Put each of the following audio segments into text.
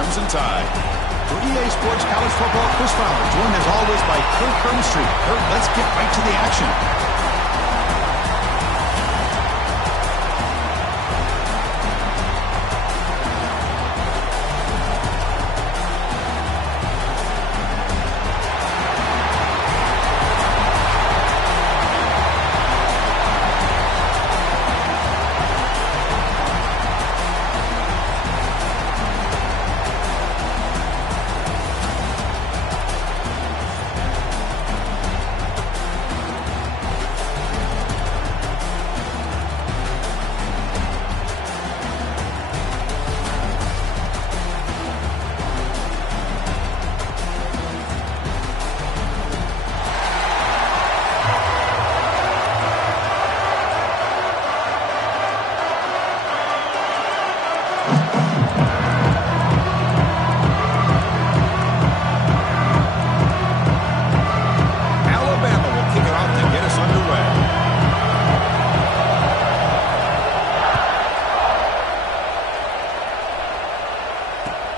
Crimson Tide. For EA Sports College Football, Chris Fowler, joined as always by Kurt Hermstreet. Kurt, let's get right to the action.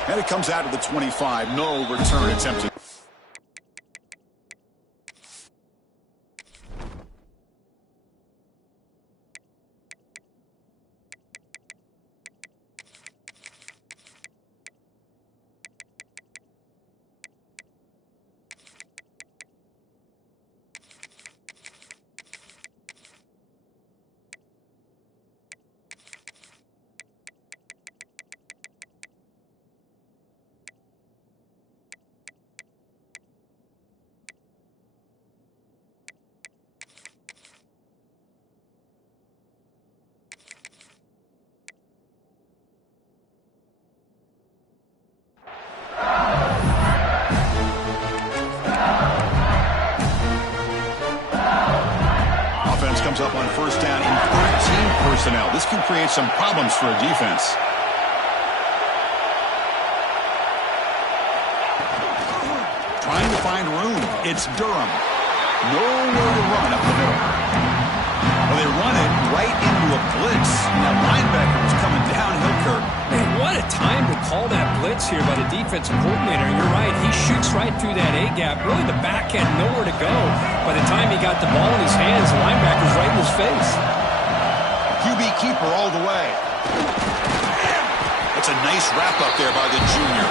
And it comes out of the 25. No return attempted. Comes up on first down in 13 personnel. This can create some problems for a defense. Trying to find room. It's Durham. Nowhere to run up the middle. Well, they run it right into a blitz. And that linebacker was coming downhill, Kurt. Man, what a time to call that blitz here by the defensive coordinator. And you're right, he shoots right through that A-gap. Really, the back had nowhere to go. By the time he got the ball in his hands, the linebacker's right in his face. QB keeper all the way. That's a nice wrap up there by the junior.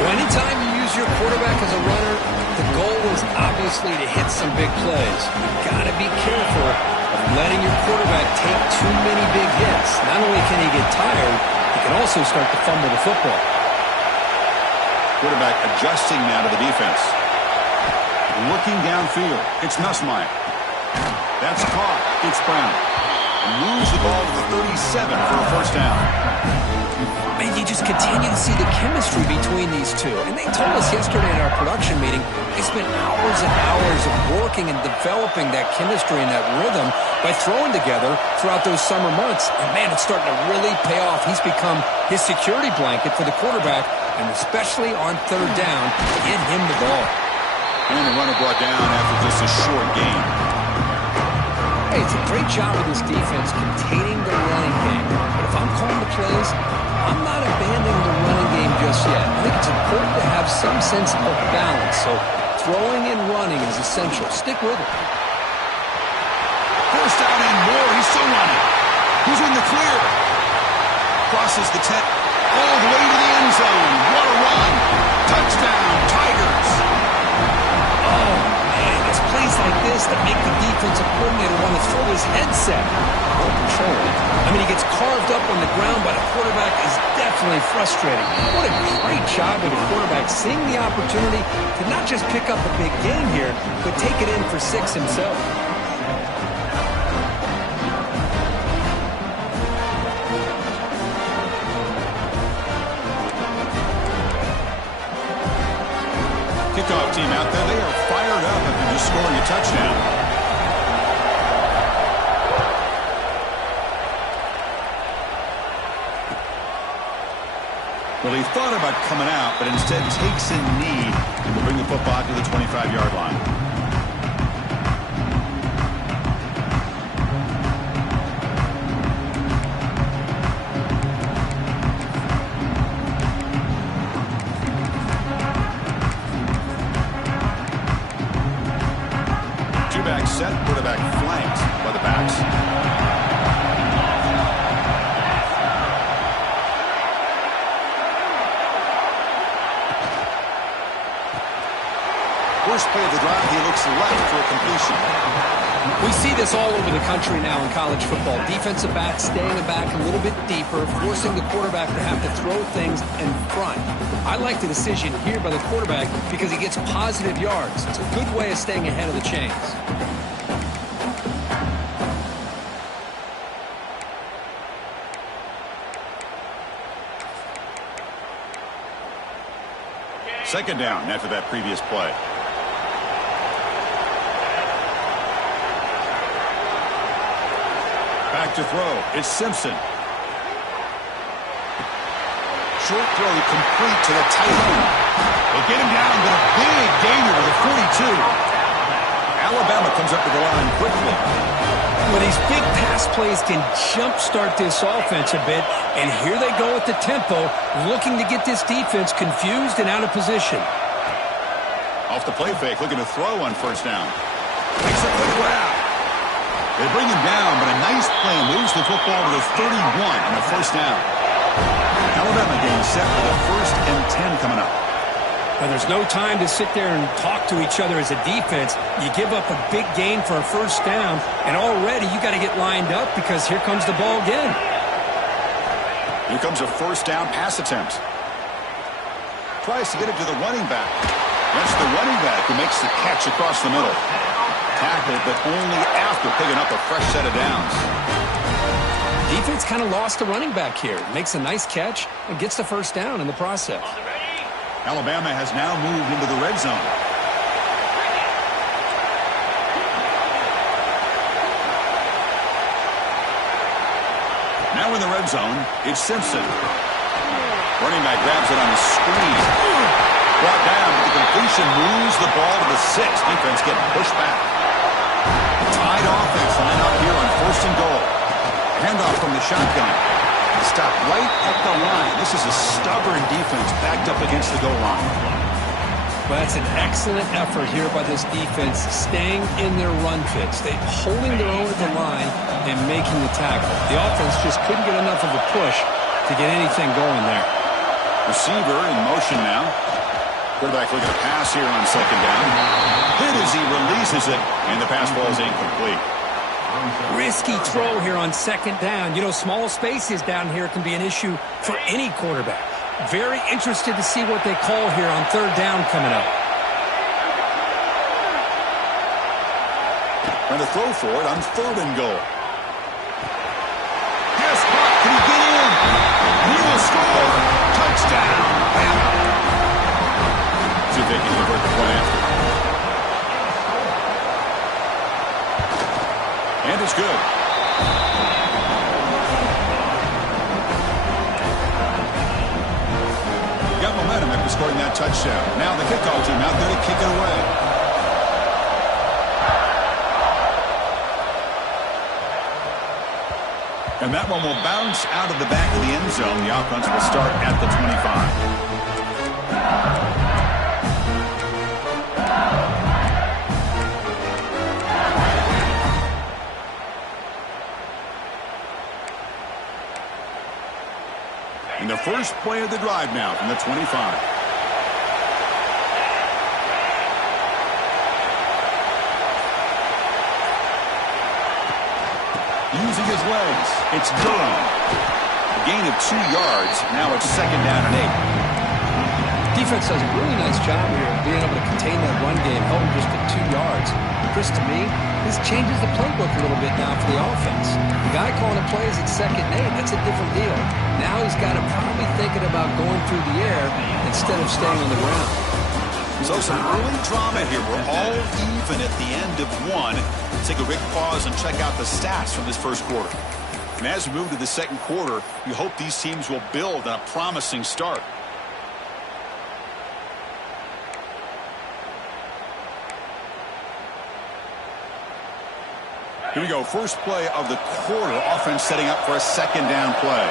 Well, anytime you use your quarterback as a runner, the goal is obviously to hit some big plays. You've got to be careful of letting your quarterback take too many big hits. Not only can he get tired, he can also start to fumble the football. Quarterback adjusting now to the defense. Looking downfield. It's Nussmeier. That's caught. It's Brown. Moves the ball to the 37 for a first down. Man, you just continue to see the chemistry between these two. And they told us yesterday in our production meeting, they spent hours and hours of working and developing that chemistry and that rhythm by throwing together throughout those summer months. And, man, it's starting to really pay off. He's become his security blanket for the quarterback, and especially on third down, get him the ball. And the runner brought down after just a short gain. Hey, it's a great job of this defense containing the running game. But if I'm calling the plays, I'm not abandoning the running game just yet. I think it's important to have some sense of balance. So throwing and running is essential. Stick with it. First down and more. He's still running. He's in the clear. Crosses the 10. All the way to the end zone. What a run. Touchdown, Tigers. Oh, man, it's plays like this that make the defensive coordinator want to throw his headset. Ball control. I mean, he gets carved up on the ground by the quarterback is definitely frustrating. What a great job of the quarterback seeing the opportunity to not just pick up a big gain here, but take it in for 6 himself. Kickoff team out there, they are fired up after just scoring a touchdown. Well, he thought about coming out, but instead takes a knee to bring the football to the 25-yard line. first play of the drive, he looks left for a completion. We see this all over the country now in college football. Defensive backs staying back a little bit deeper, forcing the quarterback to have to throw things in front. I like the decision here by the quarterback because he gets positive yards. It's a good way of staying ahead of the chains. Second down after that previous play. Back to throw. It's Simpson. Short throw complete to the tight end. They get him down, but a big gainer to the 42. Alabama comes up to the line quickly. Well, these big pass plays can jumpstart this offense a bit, and here they go at the tempo, looking to get this defense confused and out of position. Off the play fake, looking to throw on first down. Makes a quick grab. They bring him down, but a nice play moves the football to the 31 and a first down. Alabama game set for the 1st and 10 coming up. Well, there's no time to sit there and talk to each other as a defense. You give up a big gain for a first down, and already you got to get lined up because here comes the ball again. Here comes a first down pass attempt. Tries to get it to the running back. That's the running back who makes the catch across the middle. Tackled, but only after picking up a fresh set of downs. Defense kind of lost the running back here. Makes a nice catch and gets the first down in the process. Alabama has now moved into the red zone. Now in the red zone, it's Simpson. Running back grabs it on the screen. Brought down, but the completion moves the ball to the 6. Defense getting pushed back. Tied offense line up here on 1st and goal. Handoff from the shotgun. Stop right at the line. This is a stubborn defense backed up against the goal line. Well, that's an excellent effort here by this defense, staying in their run fits. They're holding their own at the line and making the tackle. The offense just couldn't get enough of a push to get anything going there. Receiver in motion now. Quarterback looking to pass here on second down. Hit as he releases it, and the pass ball is incomplete. Risky throw here on second down. You know, small spaces down here can be an issue for any quarterback. Very interested to see what they call here on third down coming up. Trying to throw for it on 3rd and goal. Yes, can he get in? And he will score. Touchdown, Bama. See if they can convert the point after. And it's good. Got momentum after scoring that touchdown. Now the kickoff team out there to kick it away. And that one will bounce out of the back of the end zone. The offense will start at the 25. And the first play of the drive now from the 25. Using his legs, it's Durham. A gain of 2 yards. Now it's 2nd down and 8. Defense does a really nice job here of being able to contain that run game, held him just at 2 yards. Chris, to me, this changes the playbook a little bit now for the offense. The guy calling the plays at 2nd and 8, that's a different deal. Now he's got to probably thinking about going through the air instead of staying on the ground. So some early drama here. We're all even at the end of one. Take a quick pause and check out the stats from this first quarter. And as we move to the second quarter, you hope these teams will build on a promising start. Here we go. First play of the quarter. Offense setting up for a 2nd down play.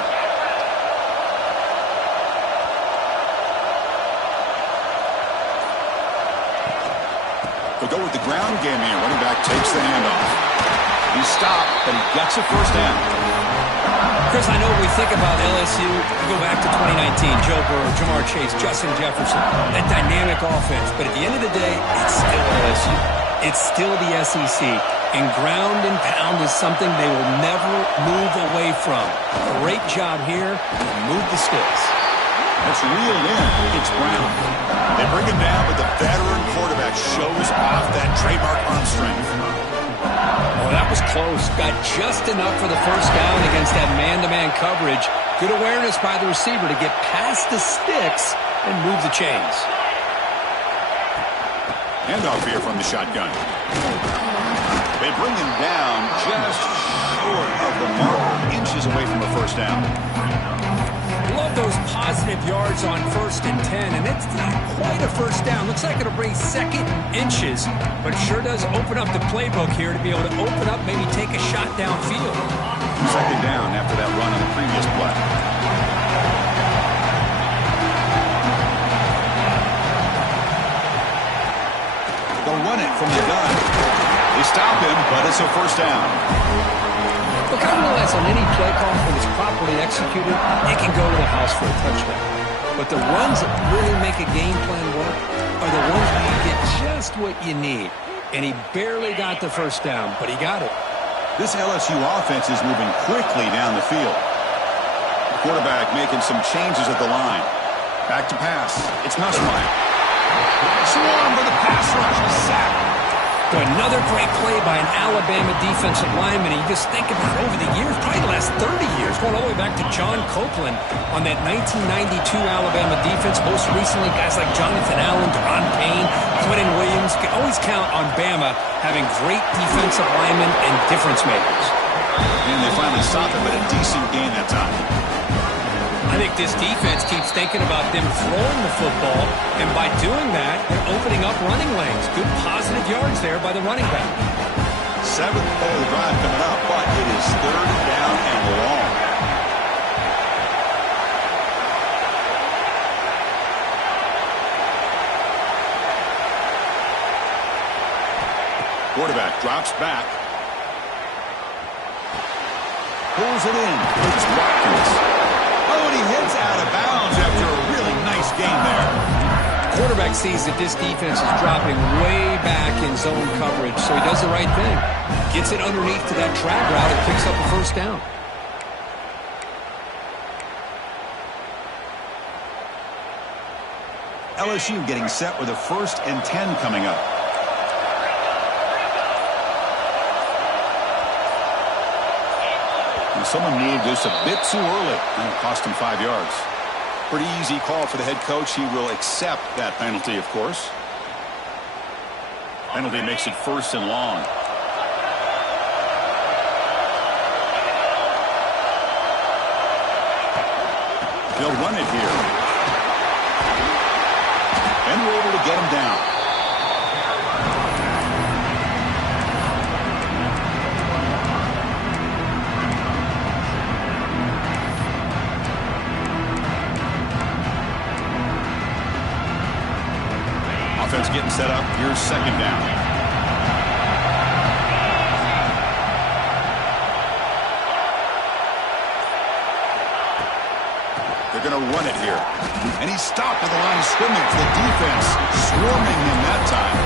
They'll go with the ground game here. Running back takes the handoff. He's stopped, but he gets a first down. Chris, I know we think about LSU, we go back to 2019, Joe Burrow, Jamar Chase, Justin Jefferson, that dynamic offense. But at the end of the day, it's still LSU. It's still the SEC. And ground and pound is something they will never move away from. Great job here. Move the sticks. That's reeled in. It's Brown. They bring him down, but the veteran quarterback shows off that trademark arm strength. Oh, that was close. Got just enough for the first down against that man-to-man coverage. Good awareness by the receiver to get past the sticks and move the chains. Handoff here from the shotgun. They bring him down just short of the marker, inches away from a first down. Love those positive yards on 1st and 10, and it's not quite a first down. Looks like it'll bring second inches, but it sure does open up the playbook here to be able to open up, maybe take a shot downfield. Second down after that run on the previous play. They'll run it from the gun. They stop him, but it's a first down. Look, I realize on any play call, when it's properly executed, it can go to the house for a touchdown. But the runs that really make a game plan work are the ones where you get just what you need. And he barely got the first down, but he got it. This LSU offense is moving quickly down the field. The quarterback making some changes at the line. Back to pass. It's Nussmeier. Swarm for the pass rush. A sack. But another great play by an Alabama defensive lineman. You just think about it over the years, probably the last 30 years, going all the way back to John Copeland on that 1992 Alabama defense. Most recently, guys like Jonathan Allen, Deron Payne, Quentin Williams. You can always count on Bama having great defensive linemen and difference makers. And they finally stopped him, but a decent game that time. I think this defense keeps thinking about them throwing the football, and by doing that, they're opening up running lanes. Good positive yards there by the running back. 7th play of the drive coming up, but it is 3rd down and long. Quarterback drops back. Pulls it in. It's Watkins. Oh, and he hits out of bounds after a really nice game there. Quarterback sees that this defense is dropping way back in zone coverage, so he does the right thing. Gets it underneath to that drag route and picks up a first down. LSU getting set with a 1st and 10 coming up. Someone needed this a bit too early, and it cost him 5 yards. Pretty easy call for the head coach. He will accept that penalty, of course. Penalty makes it 1st and long. They'll run it here. And we're able to get him down. Offense getting set up. Here's 2nd down. They're going to run it here. And he's stopped at the line of scrimmage. The defense swarming him that time.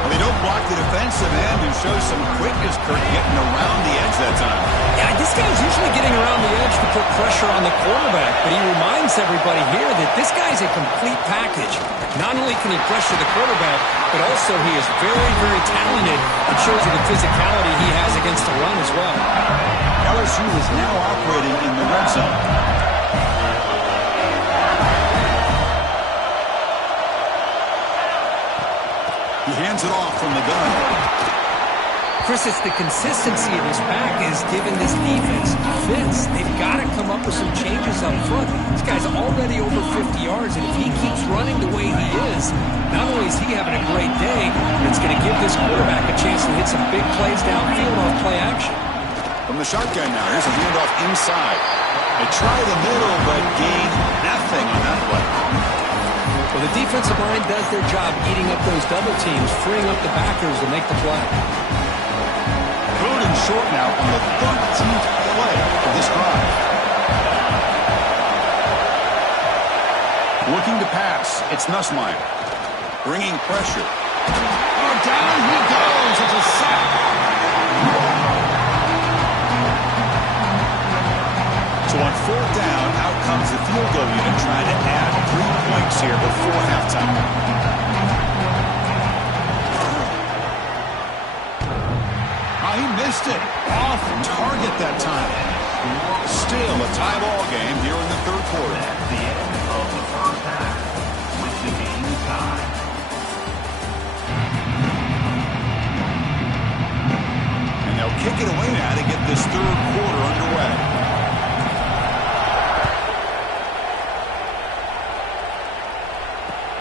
Well, they don't block the defensive end, who shows some quickness, Kurt, getting around the edge that time. Yeah, this guy's usually getting around the edge to put pressure on the quarterback, but he reminds everybody here that this guy's a complete package. Not only can he pressure the quarterback, but also he is very, very talented. It shows you the physicality he has against the run as well. LSU is now operating in the red zone. He hands it off from the gun. Chris, it's the consistency of his back is giving this defense fits. They've got to come up with some changes up front. This guy's already over 50 yards, and if he keeps running the way he is, not only is he having a great day, it's going to give this quarterback a chance to hit some big plays downfield off play action. From the shotgun now, here's a handoff inside. They try the middle, but gain nothing on that play. Well, the defensive line does their job eating up those double teams, freeing up the backers to make the play. Third and short now on the 13th play of this drive. Looking to pass. It's Nussmeier. Bringing pressure. Oh, down he goes. It's a sack. So on fourth down, out comes the field goal unit trying to add 3 points here before halftime. Oh, he missed it. Off target that time. Still a tie ball game here in the third quarter. At the end of the first half, with the game tied. And they'll kick it away now to get this third quarter underway.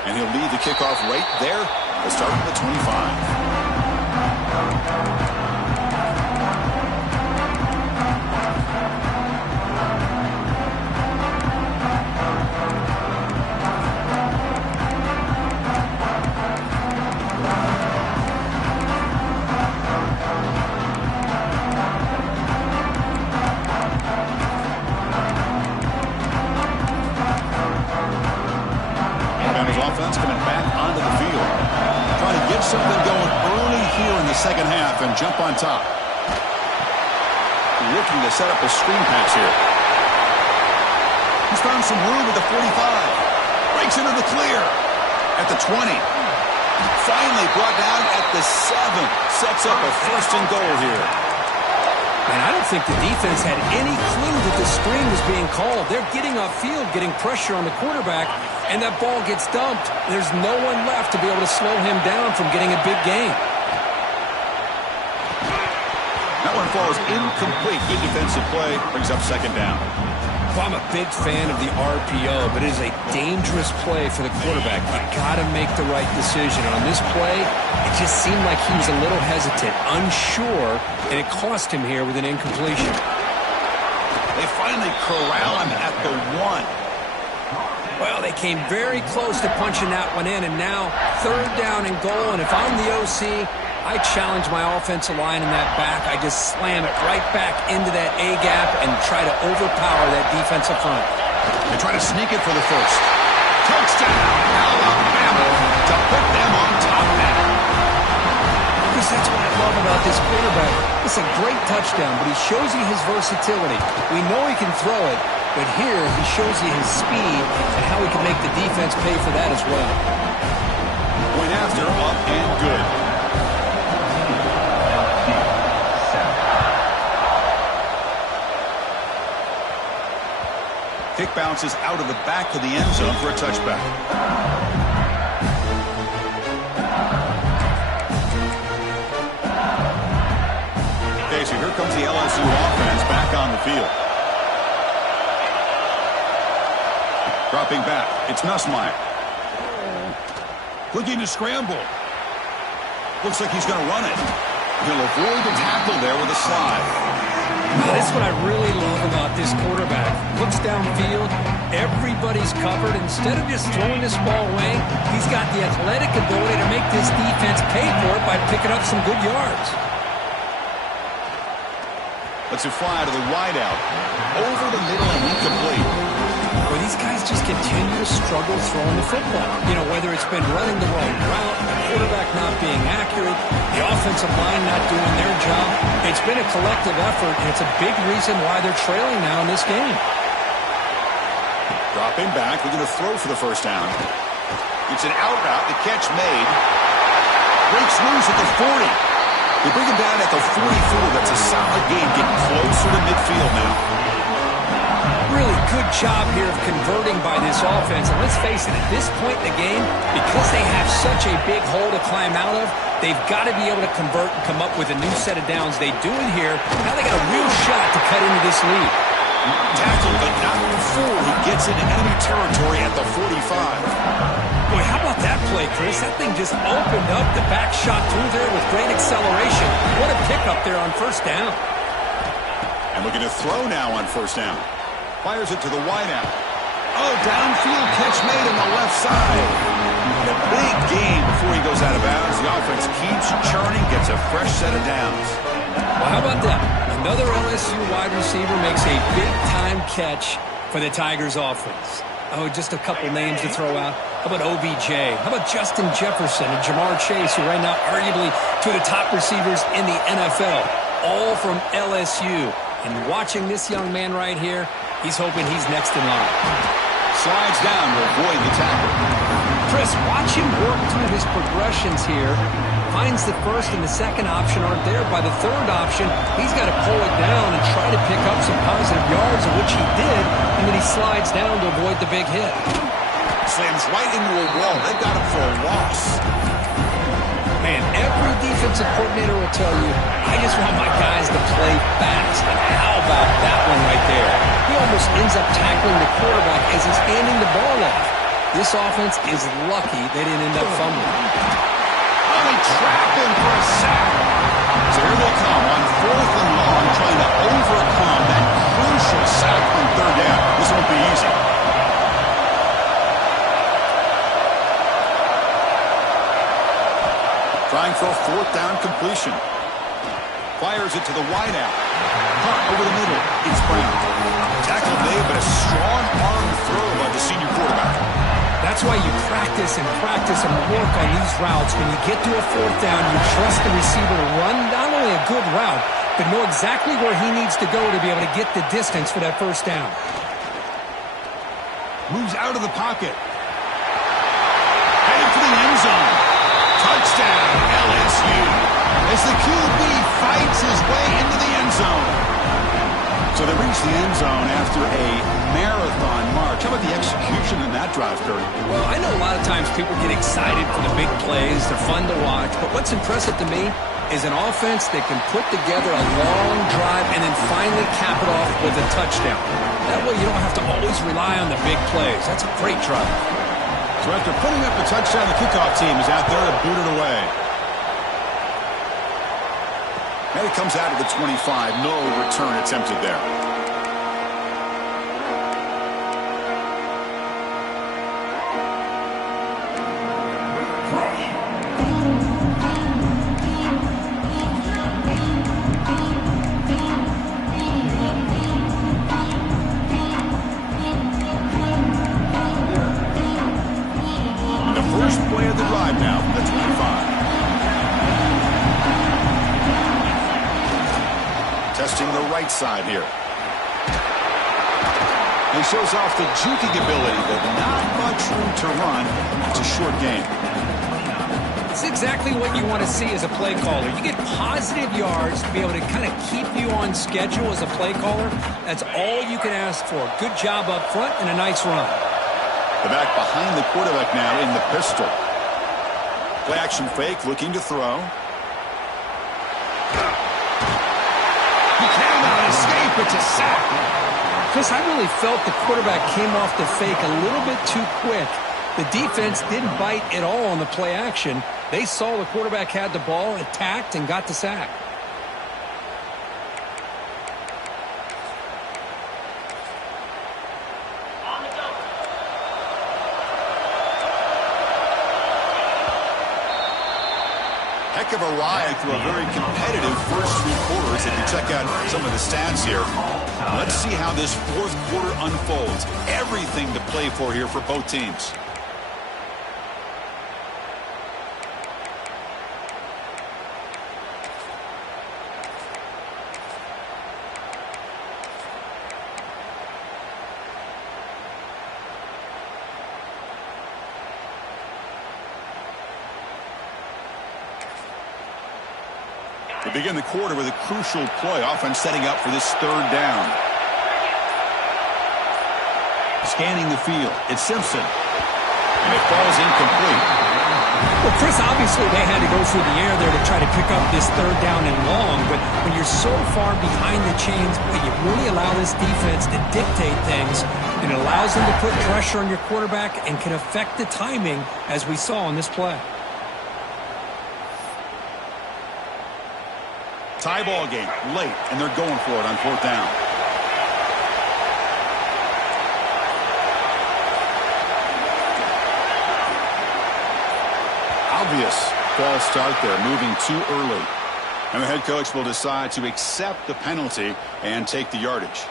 And he'll lead the kickoff right there. They'll start at the 25. Offense coming back onto the field. Trying to get something going early here in the second half and jump on top. Looking to set up a screen pass here. He's found some room at the 45. Breaks into the clear. At the 20. Finally brought down at the 7. Sets up a first and goal here. And I don't think the defense had any clue that the screen was being called. They're getting upfield, getting pressure on the quarterback, and that ball gets dumped. There's no one left to be able to slow him down from getting a big gain. That one falls incomplete. Good defensive play. Brings up second down. Well, I'm a big fan of the RPO, but it is a dangerous play for the quarterback. You got to make the right decision. And on this play, it just seemed like he was a little hesitant, unsure, and it cost him here with an incompletion. They finally corral him at the 1. Well, they came very close to punching that one in, and now third down and goal. And if I'm the OC, I challenge my offensive line in that back. I just slam it right back into that A-gap and try to overpower that defensive front. They try to sneak it for the first. Touchdown, Alabama, to put them on top now. Because that's what I love about this quarterback. It's a great touchdown, but he shows you his versatility. We know he can throw it, but here he shows you his speed and how he can make the defense pay for that as well. Point after, up and good. Kick bounces out of the back of the end zone for a touchback. Okay, so here comes the LSU offense back on the field. Dropping back, it's Nussmeier. Looking to scramble. Looks like he's going to run it. He'll avoid the tackle there with a slide. That's what I really love about this quarterback. Looks downfield, everybody's covered. Instead of just throwing this ball away, he's got the athletic ability to make this defense pay for it by picking up some good yards. Lets it fly to the wideout. Over the middle and incomplete. Well, these guys just continue to struggle throwing the football. You know, whether it's been running the wrong route, the quarterback not being accurate, the offensive line not doing their job. It's been a collective effort, and it's a big reason why they're trailing now in this game. Dropping back, we're going to throw for the first down. It's an out route, the catch made. Breaks loose at the 40. They bring him down at the 44. That's a solid game, getting closer to midfield now. Really good job here of converting by this offense. And let's face it, at this point in the game, because they have such a big hole to climb out of, they've got to be able to convert and come up with a new set of downs. They do it here. Now they got a real shot to cut into this lead. Tackle, but not before he gets into enemy territory at the 45. Boy, how about that play, Chris? That thing just opened up. The back shot through there with great acceleration. What a pickup there on first down. And looking to throw now on first down. Fires it to the wideout. Oh, downfield catch made on the left side. And a big gain before he goes out of bounds. The offense keeps churning, gets a fresh set of downs. Well, how about that? Another LSU wide receiver makes a big-time catch for the Tigers offense. Oh, just a couple names to throw out. How about OBJ? How about Justin Jefferson and Jamar Chase, who right now arguably two of the top receivers in the NFL, all from LSU. And watching this young man right here, he's hoping he's next in line. Slides down to avoid the tackle. Chris, watch him work through his progressions here. Finds the first and the second option aren't there. By the third option, he's got to pull it down and try to pick up some positive yards, of which he did, and then he slides down to avoid the big hit. Slams right into a wall. They've got him for a loss. Man, every defensive coordinator will tell you, I just want my guys to play fast. And how about that one right there? He almost ends up tackling the quarterback as he's handing the ball off. This offense is lucky they didn't end up fumbling. Oh, they trap him for a sack. So here they come on 4th and long, trying to overcome that crucial sack on 3rd down. This won't be easy. Trying for a 4th down completion. Fires it to the wideout. Hunt over the middle. It's Brown. Tackle made, but a strong arm throw by the senior quarterback. That's why you practice and work on these routes. When you get to a 4th down, you trust the receiver to run not only a good route, but know exactly where he needs to go to be able to get the distance for that 1st down. Moves out of the pocket. Headed for the end zone. Touchdown, LSU. As the QB fights his way into the end zone. So they reach the end zone after a marathon march. How about the execution in that drive, Curry? Well, I know a lot of times people get excited for the big plays. They're fun to watch. But what's impressive to me is an offense that can put together a long drive and then finally cap it off with a touchdown. That way you don't have to always rely on the big plays. That's a great drive. So after putting up the touchdown, the kickoff team is out there to boot it away. And it comes out of the 25. No return attempted there. The first play of the drive now from the 25. Testing the right side here. He shows off the juking ability, but not much room to run. It's a short game. It's exactly what you want to see as a play caller. You get positive yards to be able to kind of keep you on schedule as a play caller. That's all you can ask for. Good job up front and a nice run. The back behind the quarterback now in the pistol. Play action fake, looking to throw. He cannot escape. It's a sack. Chris, I really felt the quarterback came off the fake a little bit too quick. The defense didn't bite at all on the play action. They saw the quarterback had the ball, attacked, and got the sack. Heck of a ride through a very competitive first 3 quarters. If you check out some of the stats here, let's see how this 4th quarter unfolds. Everything to play for here for both teams. We begin the quarter with a crucial play. Offense setting up for this 3rd down. Scanning the field. It's Simpson. And it falls incomplete. Well, Chris, obviously they had to go through the air there to try to pick up this 3rd down and long. But when you're so far behind the chains, you really allow this defense to dictate things. And it allows them to put pressure on your quarterback and can affect the timing, as we saw on this play. Tie ball game late, and they're going for it on 4th down. Obvious false start there, moving too early. And the head coach will decide to accept the penalty and take the yardage.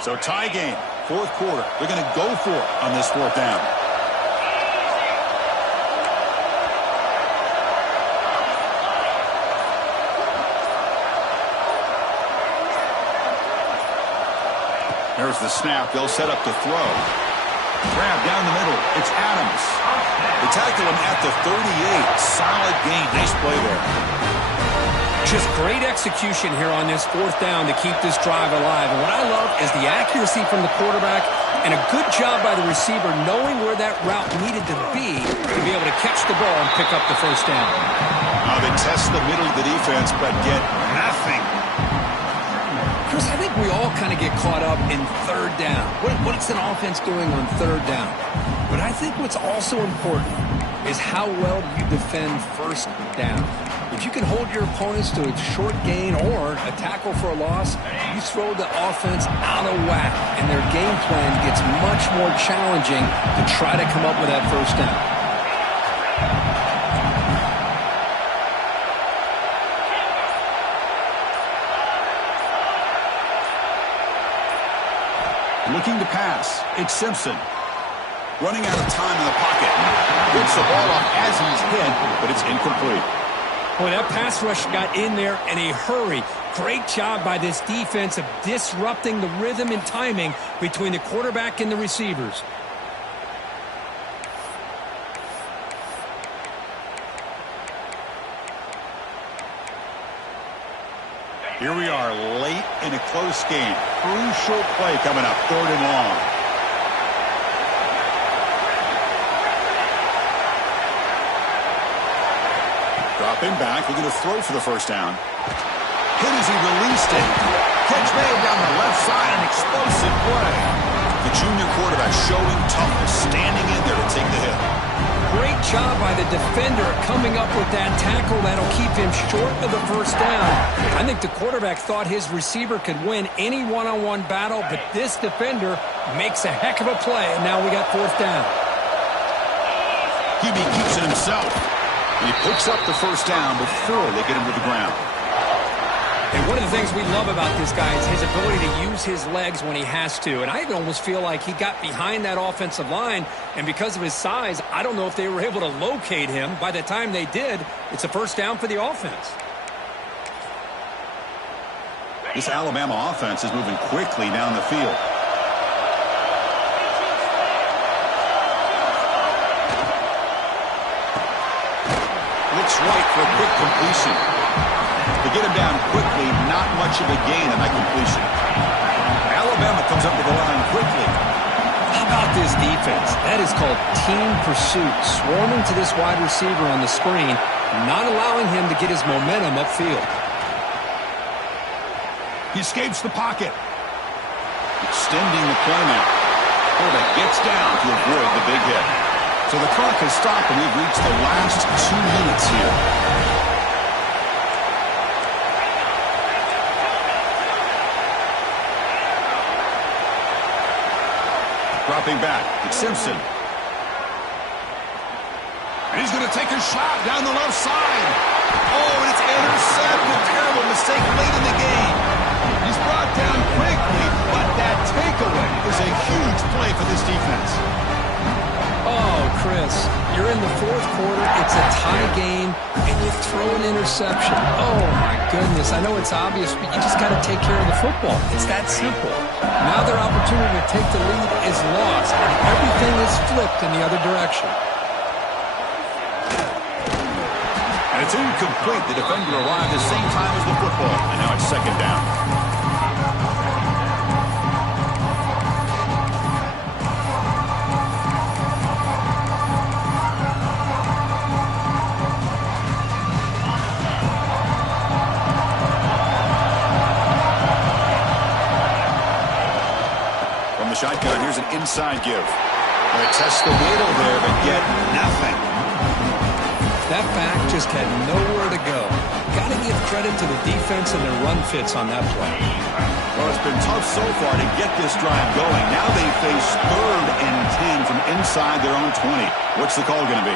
So tie game, fourth quarter. They're going to go for it on this fourth down. There's the snap. They'll set up to throw. Grab down the middle. It's Adams. They tackle him at the 38. Solid gain. Nice play there. Just great execution here on this fourth down to keep this drive alive. And what I love is the accuracy from the quarterback and a good job by the receiver knowing where that route needed to be able to catch the ball and pick up the first down. They test the middle of the defense, but get nothing. Chris, I think we all kind of get caught up in third down. What's an offense doing on third down? But I think what's also important is how well do you defend first down. If you can hold your opponents to a short gain or a tackle for a loss, you throw the offense out of whack, and their game plan gets much more challenging to try to come up with that first down. Looking to pass. It's Simpson. Running out of time in the pocket. Gets the ball off as he's hit, but it's incomplete. Boy, that pass rush got in there in a hurry. Great job by this defense of disrupting the rhythm and timing between the quarterback and the receivers. Here we are late in a close game. Crucial play coming up, third and long. Dropping back, we're going to throw for the first down. Hit as he released it. Catch made down the left side, an explosive play. The junior quarterback showing toughness, standing in there to take the hit. Great job by the defender coming up with that tackle that'll keep him short of the first down. I think the quarterback thought his receiver could win any one-on-one battle, but this defender makes a heck of a play, and now we got fourth down. QB keeps it himself. And he picks up the first down before they get him to the ground. And one of the things we love about this guy is his ability to use his legs when he has to. And I almost feel like he got behind that offensive line, and because of his size, I don't know if they were able to locate him. By the time they did, it's a first down for the offense. This Alabama offense is moving quickly down the field. Looks right for a quick completion. To get him down quickly, not much of a gain on that completion. Alabama comes up to the line quickly. How about this defense? That is called team pursuit. Swarming to this wide receiver on the screen, not allowing him to get his momentum upfield. He escapes the pocket. Extending the play now. Quarterback gets down to avoid the big hit. So the clock has stopped, and we've reached the last 2 minutes here. Dropping back, it's Simpson. And he's going to take a shot down the left side. Oh, and it's intercepted. Terrible mistake late in the game. He's brought down quickly, but that takeaway is a huge play for this defense. Oh, Chris, you're in the fourth quarter. It's a tie game, and you throw an interception. Oh, my goodness. I know it's obvious, but you just got to take care of the football. It's that simple. Now their opportunity to take the lead is lost, and everything is flipped in the other direction. And it's incomplete. The defender arrived the same time as the football, and now it's second down. Shotgun, here's an inside give. They test the middle there, but get nothing. That back just had nowhere to go. Got to give credit to the defense and their run fits on that play. Well, it's been tough so far to get this drive going. Now they face 3rd and 10 from inside their own 20. What's the call going to be?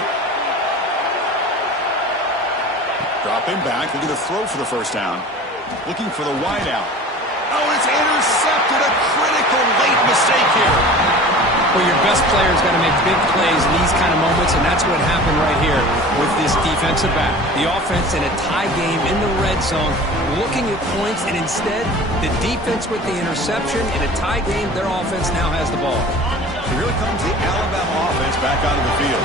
Dropping back, looking to throw for the first down. Looking for the wide out. Oh, it's intercepted. A critical late mistake here. Well, your best player's got to make big plays in these kind of moments, and that's what happened right here with this defensive back. The offense in a tie game in the red zone, looking at points, and instead, the defense with the interception. In a tie game, their offense now has the ball. So here comes the Alabama offense back onto the field.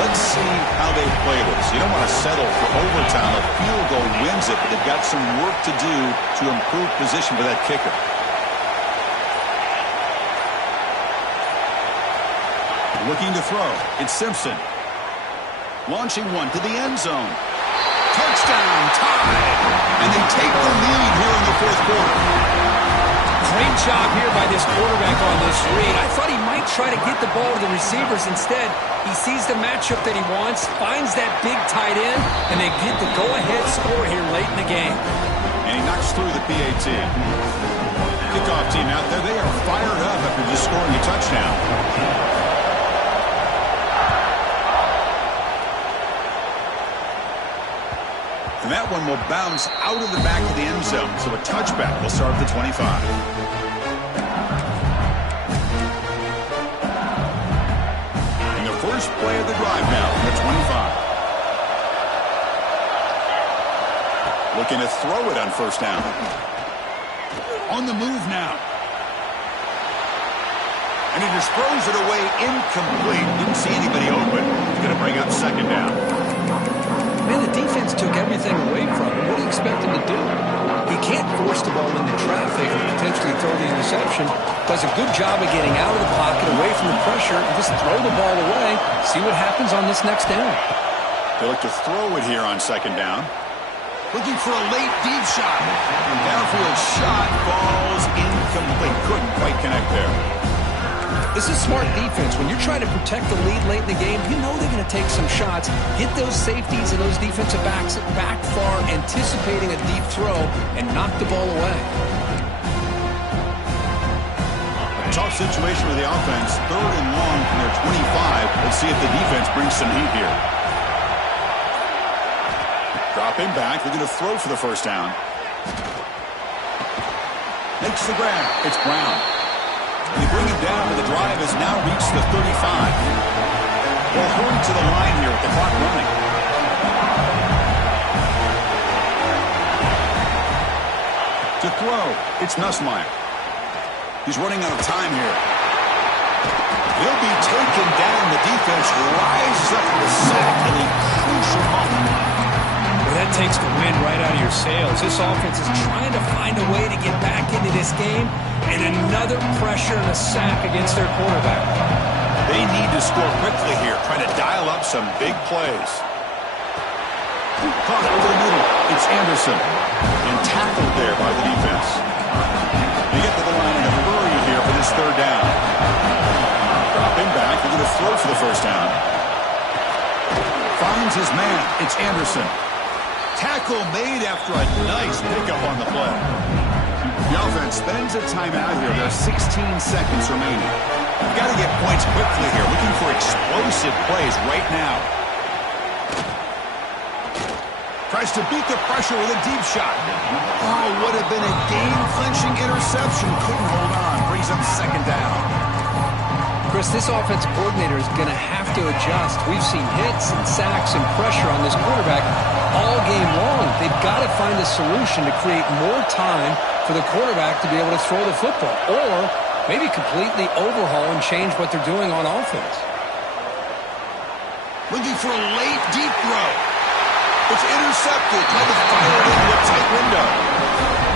Let's see how they play this. You don't want to settle for overtime. A field goal wins it, but they've got some work to do to improve position for that kicker. Looking to throw. It's Simpson. Launching one to the end zone. Touchdown, tied. And they take the lead here in the 4th quarter. Great job here by this quarterback on this read. I thought he might try to get the ball to the receivers. Instead, he sees the matchup that he wants, finds that big tight end, and they get the go-ahead score here late in the game. And he knocks through the PAT. Kickoff team out there. They are fired up after just scoring a touchdown. And that one will bounce out of the back of the end zone. So a touchback will start at the 25. And the first play of the drive now from the 25. Looking to throw it on first down. On the move now. And he just throws it away incomplete. Didn't see anybody open. He's going to bring up second down. Man, the defense took everything away from him. What do you expect him to do? He can't force the ball into traffic and potentially throw the interception. Does a good job of getting out of the pocket, away from the pressure, and just throw the ball away. See what happens on this next down. They look to throw it here on second down. Looking for a late deep shot. And downfield shot falls incomplete. Couldn't quite connect there. This is smart defense. When you're trying to protect the lead late in the game, you know they're going to take some shots, get those safeties and those defensive backs back far, anticipating a deep throw, and knock the ball away. A tough situation with the offense. 3rd and long from their 25. Let's see if the defense brings some heat here. Dropping back, looking to throw for the first down. Makes the grab. It's Brown. They bring him down, but the drive has now reached the 35. They'll hurry to the line here with the clock running. To throw, it's Nussmeier. He's running out of time here. He'll be taken down. The defense rises up to the sack in a crucial moment. That takes the wind right out of your sails. This offense is trying to find a way to get back into this game, and another pressure and a sack against their quarterback. They need to score quickly here, trying to dial up some big plays. Caught over the middle. It's Anderson. And tackled there by the defense. They get to the line in a hurry here for this 3rd down. Dropping back. They're going to throw for the first down. Finds his man. It's Anderson. Tackle made after a nice pickup on the play. The offense spends a timeout here. There are 16 seconds remaining. You've got to get points quickly here. Looking for explosive plays right now. Tries to beat the pressure with a deep shot. Oh, would have been a game-clinching interception. Couldn't hold on. Brings up second down. Chris, this offensive coordinator is going to have to adjust. We've seen hits and sacks and pressure on this quarterback all game long. They've got to find a solution to create more time for the quarterback to be able to throw the football, or maybe completely overhaul and change what they're doing on offense. Looking for a late deep throw. It's intercepted. Trying to fire it into a tight window.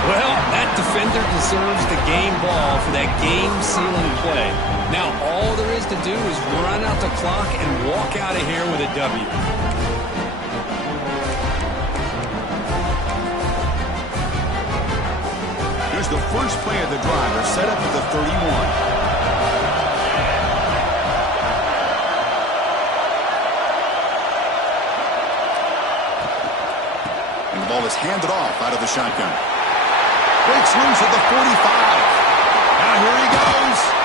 Well, that defender deserves the game ball for that game-sealing play. Now, all there is to do is run out the clock and walk out of here with a W. Here's the first play of the drive. They're set up at the 31. And the ball is handed off out of the shotgun. Breaks loose at the 45. Now here he goes.